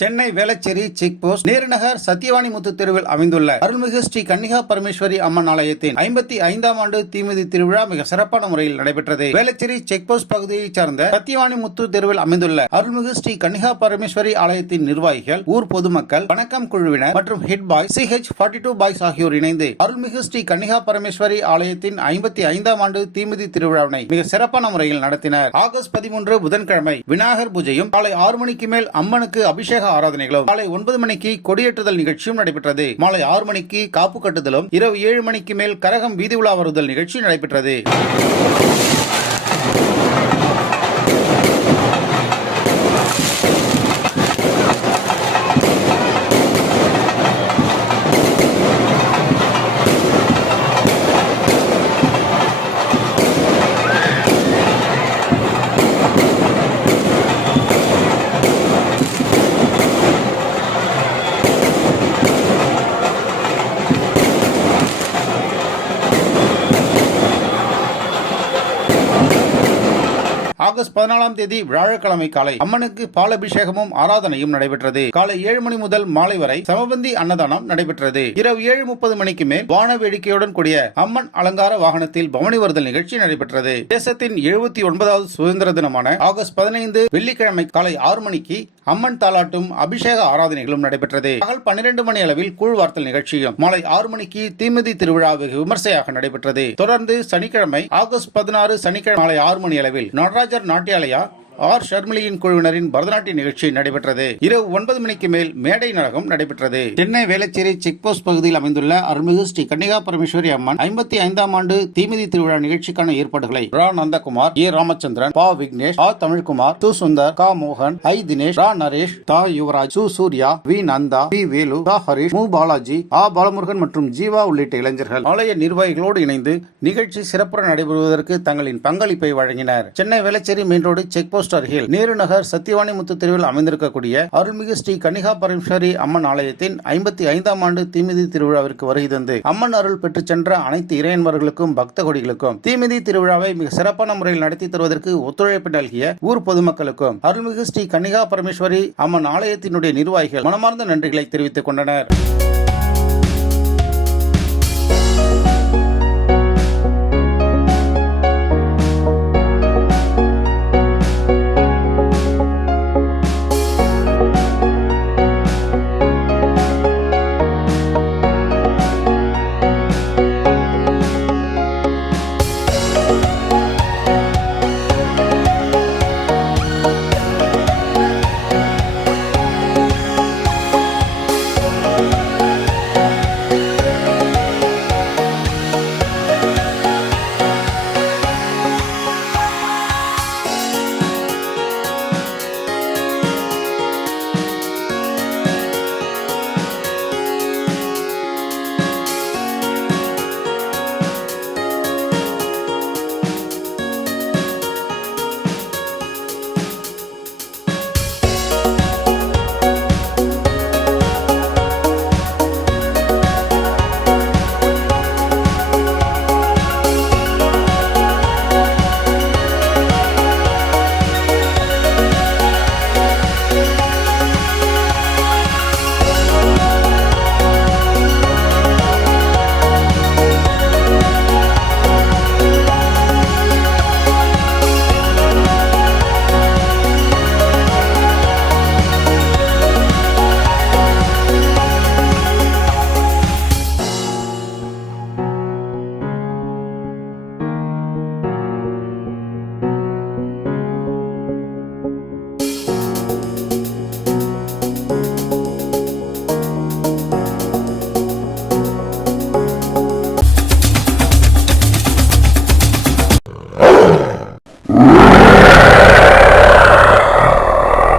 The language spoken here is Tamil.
சென்னை வேளச்சேரி செக் போஸ்ட் நேருநகர் சத்தியவாணிமுத்து தெருவில் அமைந்துள்ள அருள்மிகு ஸ்ரீ கன்னிகா பரமேஸ்வரி அம்மன் ஆலயத்தின் ஐம்பத்தி ஐந்தாம் ஆண்டு தீமிதி திருவிழா மிக சிறப்பான முறையில் நடைபெற்றது. வேளச்சேரி செக் போஸ்ட் பகுதியைச் சார்ந்த சத்தியவாணிமுத்து தெருவில் அமைந்துள்ள அருள்மிகு ஸ்ரீ கன்னிகா பரமேஸ்வரி ஆலயத்தின் நிர்வாகிகள் ஊர் பொதுமக்கள் வணக்கம் குழுவினர் மற்றும் hit boy C H forty two boys ஆகியோர் இணைந்து அருள்மிகு ஸ்ரீ கன்னிகா பரமேஸ்வரி ஆலயத்தின் ஐம்பத்தி ஐந்தாம் ஆண்டு தீமிதி திருவிழாவினை மிக சிறப்பான முறையில் நடத்தினர். ஆகஸ்ட் பதிமூன்று புதன்கிழமை விநாயகர் பூஜையும் காலை ஆறு மணிக்கு மேல் அம்மனுக்கு அபிஷேக ஆராதனைகளும். காலை ஒன்பது மணிக்கு கொடியேற்றுதல் நிகழ்ச்சியும் நடைபெற்றது. மாலை ஆறு மணிக்கு காப்பு கட்டுதலும் இரவு ஏழு மணிக்கு மேல் கரகம் வீதி உலா வருதல் நிகழ்ச்சி நடைபெற்றது. ஆகஸ்ட் பதினாலாம் தேதி வியாழக்கிழமை காலை அம்மனுக்கு பாலபிஷேகமும் ஆராதனையும் நடைபெற்றது. காலை ஏழு மணி முதல் மாலை வரை சமபந்தி அன்னதானம் நடைபெற்றது. இரவு ஏழு முப்பது மணிக்கு மேல் வான வேடிக்கையுடன் கூடிய அம்மன் அலங்கார வாகனத்தில் பவனி வருதல் நிகழ்ச்சி நடைபெற்றது. தேசத்தின் எழுபத்தி ஒன்பதாவது சுதந்திர தினமான ஆகஸ்ட் பதினைந்து வெள்ளிக்கிழமை காலை ஆறு மணிக்கு அம்மன் தாலாட்டும் அபிஷேக ஆராதனைகளும் நடைபெற்றது. பகல் பன்னிரண்டு மணி அளவில் கூழ்வார்த்தல் நிகழ்ச்சியும் மாலை ஆறு மணிக்கு தீமிதி திருவிழா வெகு விமர்சையாக நடைபெற்றது. தொடர்ந்து சனிக்கிழமை ஆகஸ்ட் பதினாறு சனிக்கிழமை மாலை ஆறு மணி அளவில் நடராஜர் நாட்டியாலயா ஆர் ஷர்மிலியின் குழுவினரின் பரதநாட்டிய நிகழ்ச்சி நடைபெற்றது. இரவு ஒன்பது மணிக்கு மேல் மேடை நாடகம் நடைபெற்றது. சென்னை வேளச்சேரி செக் போஸ்ட் பகுதியில் அமைந்துள்ள அருள்மிகு ஸ்ரீ கன்னிகா பரமேஸ்வரி அம்மன் ஐம்பத்தி ஐந்தாம் ஆண்டு தீமிதி திருவிழா நிகழ்ச்சிக்கான ஏற்பாடுகளை ரா. நந்தகுமார் ஏ. ராமச்சந்திரன் பா. விக்னேஷ் ஆ. தமிழ்குமார் து. சுந்தர் கா. மோகன் ஐ. தினேஷ் ரா. நரேஷ் தா. யுவராஜ் சு. சூர்யா வி. நந்தா பி. வேலு தா ஹரிஷ் மு. பாலாஜி ஆ. பாலமுருகன் மற்றும் ஜீவா உள்ளிட்ட இளைஞர்கள். ஆலய நிர்வாகிகளோடு இணைந்து நிகழ்ச்சி சிறப்புற நடைபெறுவதற்கு தங்களின் பங்களிப்பை வழங்கினர். Chennai Velachery main road check post அருகில் நேரு நகர் சத்தியவாணி முத்து தெருவில் அமைந்திருக்கக்கூடிய அருள்மிகு ஸ்ரீ கன்னிகா பரமேஸ்வரி அம்மன் ஆலயத்தின் ஐம்பத்தி ஐந்தாம் ஆண்டு தீமிதி திருவிழாவிற்கு வருகை தந்து அம்மன் அருள் பெற்றுச் சென்ற அனைத்து இறையன்வர்களுக்கும் பக்த கொடிகளுக்கும் தீமிதி திருவிழாவை மிக சிறப்பான முறையில் நடத்தி தருவதற்கு ஒத்துழைப்பு நல்கிய ஊர் பொதுமக்களுக்கும் அருள்மிகு ஸ்ரீ கன்னிகா பரமேஸ்வரி அம்மன் ஆலயத்தினுடைய நிர்வாகிகள் மனமார்ந்த நன்றிகளை தெரிவித்துக் கொண்டனர்.